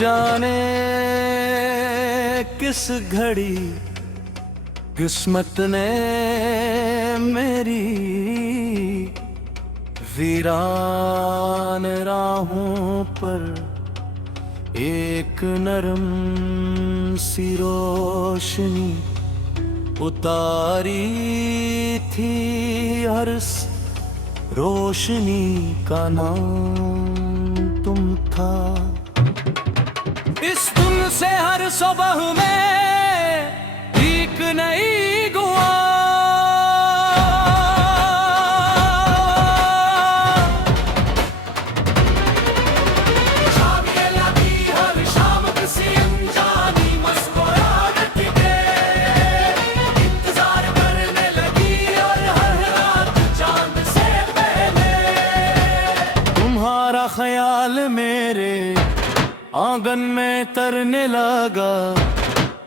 जाने किस घड़ी किस्मत ने मेरी वीरान राहों पर एक नरम सी रोशनी उतारी थी। हर रोशनी का नाम तुम था। इस धुन से हर सुबह में एक नई दुआ, हर शाम किसी अनजानी मुस्कुराहट के इंतजार करने लगी। और हर रात चांद से पहले तुम्हारा ख्याल मेरे आंगन में तरने लगा।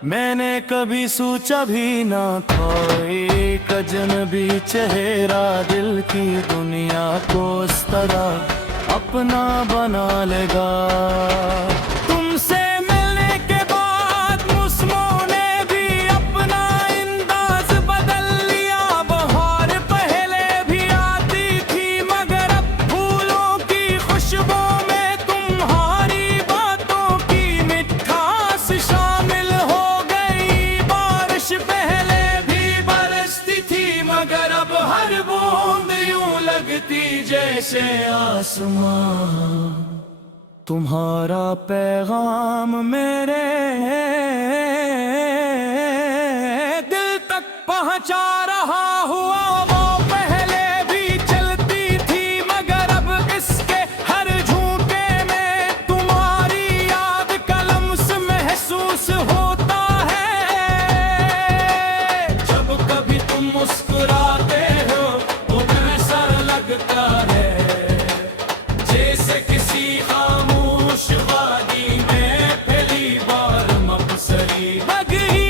मैंने कभी सोचा भी ना था एक अजनबी चेहरा दिल की दुनिया को इस तरह अपना बना लेगा। तुमसे मिलने के बाद मौसमों ने भी अपना अंदाज बदल लिया। बहार पहले भी आती थी मगर अब फूलों की खुशबू में तुम्हारी बातों की मिठास शामिल हो गई। बारिश पहले भी बरसती थी मगर अब हर बूंद यूं लगती जैसे आसमां तुम्हारा पैगाम मेरे दिल तक पहुंचा रहा हुआ। वो पहले भी चलती थी मगर अब इसके हर झोंके में तुम्हारी याद का लम्स महसूस होता है। जब कभी तुम मुस्कुराते हो तो ऐसा लगता है जैसे किसी खामोश वादी में पहली बार मबसरी बगई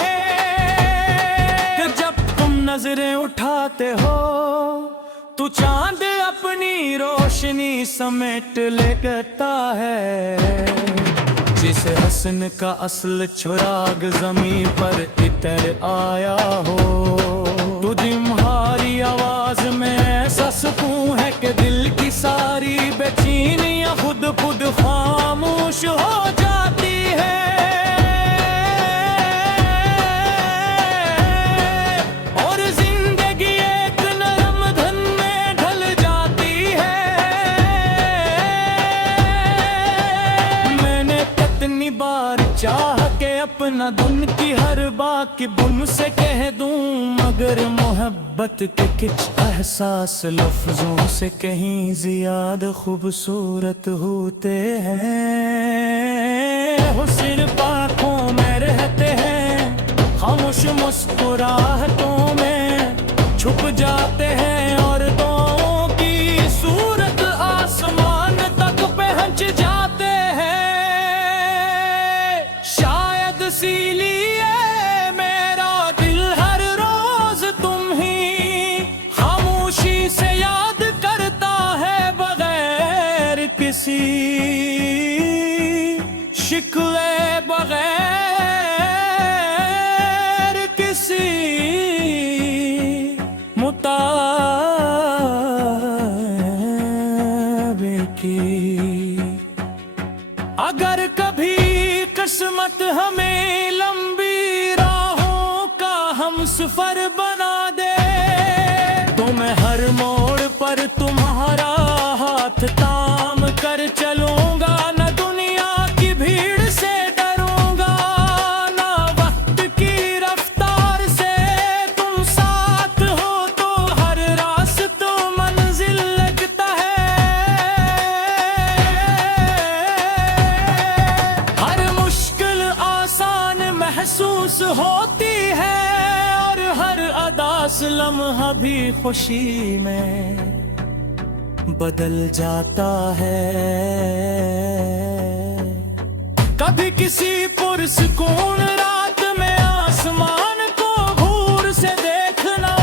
है। जब तुम नजरें उठाते हो तो चांद अपनी रोशनी समेट लेता है। जिसे हसन का असल चुराग जमीन पर इतर आया हो। तो तुम्हारी आवाज में ऐसा सुकून है कि दिल की सारी बेचैनियां खुद खुद खामोश हो जाती है। और जिंदगी एक नरम धन में ढल जाती है। मैंने कितनी बार चाह के अपना धुन की हर बात बुन से कह दूं मगर मोहब्बत के कुछ एहसास लफ्जों से कहीं ज्यादा खूबसूरत होते हैं। वो सिर्फ आँखों में रहते हैं, खामोश मुस्कुराहटों में छुप जाते हैं। और दुआओं की सूरत आसमान तक पहुंच जाते हैं। शायद इसीलिए मेरा दिल हर रोज तुम ही खामोशी से याद करता है बगैर किसी शिकवे, बगैर किसी मुताबे की। अगर कभी किस्मत हमें लंबी राहों का हम सफर बना दे तो मैं हर मोड़ पर तुम्हारा हाथ थाम कर चलूंगा। न दुनिया की भीड़ से डरूंगा, ना वक्त की रफ्तार से। तुम साथ हो तो हर रास्ता मंजिल लगता है। हर मुश्किल आसान महसूस होती है और हर अदास लम्हा भी खुशी में बदल जाता है। कभी किसी पुरसकून रात में आसमान को घूर से देखना।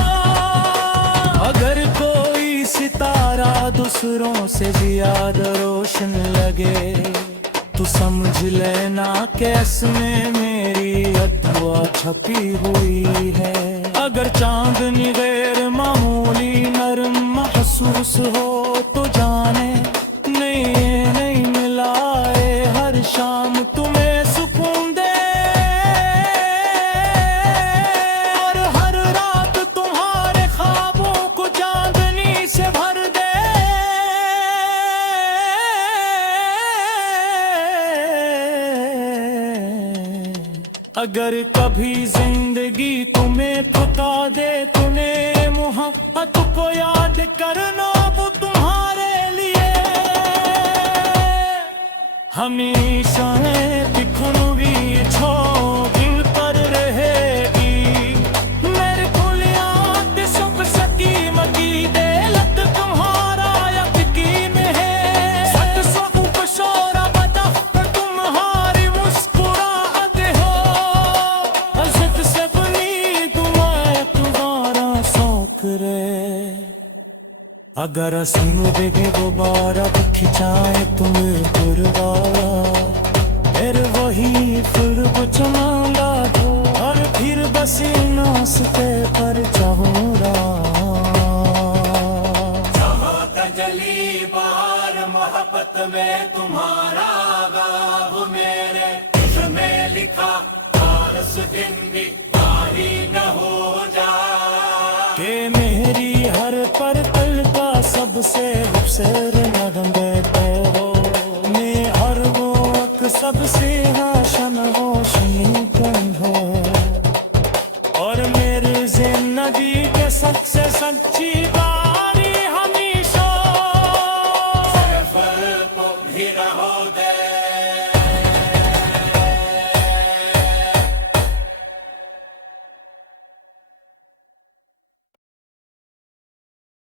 अगर कोई सितारा दूसरों से ज्यादा रोशन लगे। तू समझ लेना कैस में मेरी अदुआ छपी हुई है। अगर चांदनी गैर मामूली नरम महसूस हो तो जाने नहीं ये नहीं मिलाए हर शाम तुम्हें सुकून दे। और हर रात तुम्हारे ख्वाबों को चांदनी से भर दे। अगर कभी जिंदगी तुम्हें थका दे तूने मोहब्बत को याद करना वो तुम्हारे लिए हमेशा दिखूंगी छोड़ कर रहेगी। मेरे कुलियात सब सकीम की दिलत तुम्हारा यकीन है। सट सौंप शोरा बता तुम्हारी मुस्कुराहट हो। हसत से बनी तुम्हारे तुम्हारा शौक रे। अगर असम देगे दोबारा खिंचाए तुम्हें पुरवाया फिर वही फिर चलाऊंगा तो और फिर बस नाश्ते पर चाहूंगा। जहाँ तजली बाहर मोहब्बत में तुम्हारा गाव मेरे इसमें लिखा पारस दिन भी बारी न हो जा। के मेरी हर पर कल का सबसे खूबसूरत नगम देते हो। मैं हर वो वक्त सबसे रोशन रोशनी तुम हो। और मेरी जिंदगी के सबसे सच्ची बात